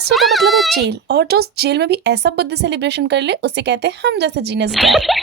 Hostel का मतलब है जेल, और जो उस जेल में भी ऐसा बर्थडे सेलिब्रेशन कर ले उसे कहते हैं हम जैसे जीनियस गाय।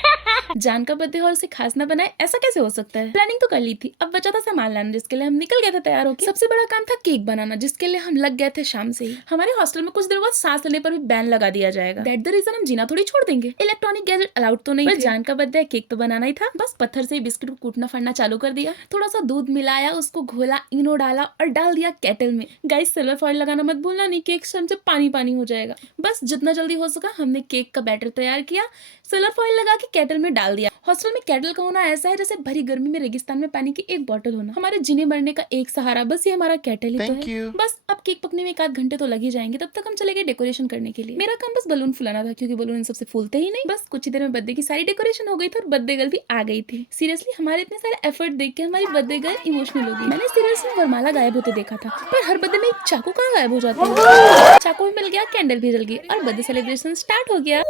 जान का बर्थडे और उसे खास ना बनाए, ऐसा कैसे हो सकता है? प्लानिंग तो कर ली थी, अब बचा था सामान लाना जिसके लिए हम निकल गए थे तैयार होकर। सबसे बड़ा काम था केक बनाना जिसके लिए हम लग गए थे शाम से ही। हमारे हॉस्टल में कुछ देर बाद सांस लेने पर भी बैन लगा दिया जाएगा। दैट द रीजन हम जीना थोड़ी छोड़ देंगे। इलेक्ट्रॉनिक गैजेट अलाउड तो नहीं थे। जान का बर्थडे केक तो बनाना ही था, बस पत्थर से बिस्किट को कूटना फड़ना चालू कर दिया। थोड़ा सा दूध मिलाया, उसको घोला, इनो डाला और डाल दिया केटल में। गाइस सिल्वर फॉइल लगाना मत भूलना, नहीं केक से पानी पानी हो जाएगा। बस जितना जल्दी हो सका हमने केक का बैटर तैयार किया, सिल्वर फॉइल लगा के केटल में डाल दिया। हॉस्टल में केटल का होना ऐसा है जैसे भरी गर्मी में रेगिस्तान में पानी की एक बोतल होना। हमारे जीने मरने का एक सहारा बस ये हमारा केटल ही तो है। बस अब केक पकने में 1 आध घंटे तो लग ही जाएंगे, तब तक हम चले गए डेकोरेशन करने के लिए। मेरा काम बस बलून फुलाना था क्योंकि बलून इन सबसे फूलते ही नहीं। बस कुछ ही देर में बर्थडे की सारी डेकोरेशन हो गई थी और बर्थडे गर्ल भी आ गई थी। सीरियसली हमारे इतने सारे एफर्ट देख के हमारी बर्थडे गर्ल इमोशनल हो गई। मैंने सीरियसली वरमाला गायब होते देखा था, पर हर बर्थडे में एक चाकू कहाँ गायब हो जाता है। चाकू भी मिल गया, कैंडल भी जल गई और बर्थडे सेलिब्रेशन स्टार्ट हो गया।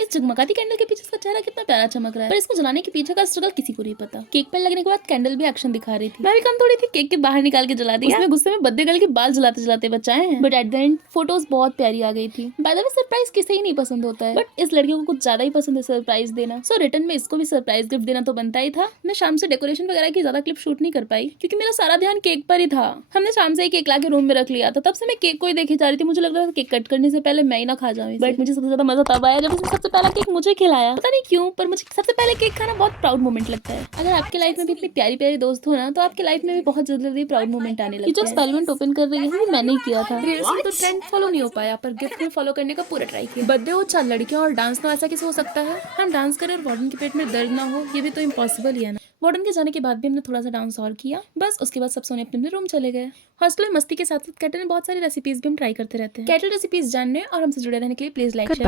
इस जगमगाती कैंडल के पीछे इसका चेहरा कितना प्यारा चमक रहा है, पर इसको जलाने के पीछे का स्ट्रगल किसी को नहीं पता। केक पर लगने के बाद कैंडल भी एक्शन दिखा रही थी। मैं भी कम थोड़ी थी, केक के बाहर निकाल के जला दिया। उसमें गुस्से में बर्थडे गर्ल के बाल जलाते जलाते बचाए हैं, but at the end photos बहुत प्यारी आ गई थी। बाय द वे सरप्राइज किसे ही नहीं पसंद होता है, बट इस लड़की को कुछ ज्यादा ही पसंद है सरप्राइज देना। सो रिटर्न में इसको भी सरप्राइज गिफ्ट देना तो बनता ही था। मैं शाम से डेकोरेशन वगैरह की ज्यादा क्लिप शूट नहीं कर पाई क्योंकि मेरा सारा ध्यान केक पर ही था। हमने शाम से ही केक ला के रूम में रख लिया था, तब से मैं केक को ही देखी जा रही थी। मुझे लग रहा था केक कट करने से पहले मैं ही ना खा जाऊं, बट मुझे सबसे ज्यादा मजा तब आया जब इसने सबसे पहला केक मुझे खिलाया। पता नहीं क्यों, पर मुझे सबसे पहले केक खाना बहुत प्राउड मोमेंट लगता है। अगर आपके लाइफ में भी इतनी प्यारी प्यारी दोस्त हो ना, तो आपके लाइफ में भी बहुत जल्दी प्राउड मोमेंट आने लगता है। जो एक्सपेरिमेंट ओपन कर रही है मैंने ही किया था। रियलिटी तो ट्रेंड फॉलो नहीं हो पाया, पर गिफ्ट में फॉलो करने का पूरा ट्राई किया। बर्थडे हो 4 लड़कियां और डांस, तो ऐसा कैसे हो सकता है? हम डांस करें और वार्डन के पेट में दर्द ना हो, ये भी तो इम्पॉसिबल ही है ना। वार्डन के जाने के बाद भी हमने थोड़ा सा डांस और किया, बस उसके बाद सब सोने अपने रूम चले गए। हॉस्टल में मस्ती के साथ साथ कैटल में बहुत सारी रेसिपीज भी हम ट्राई करते रहते हैं। कैटल रेसिपीज जानने और हमसे जुड़े रहने के लिए प्लीज लाइक शेयर।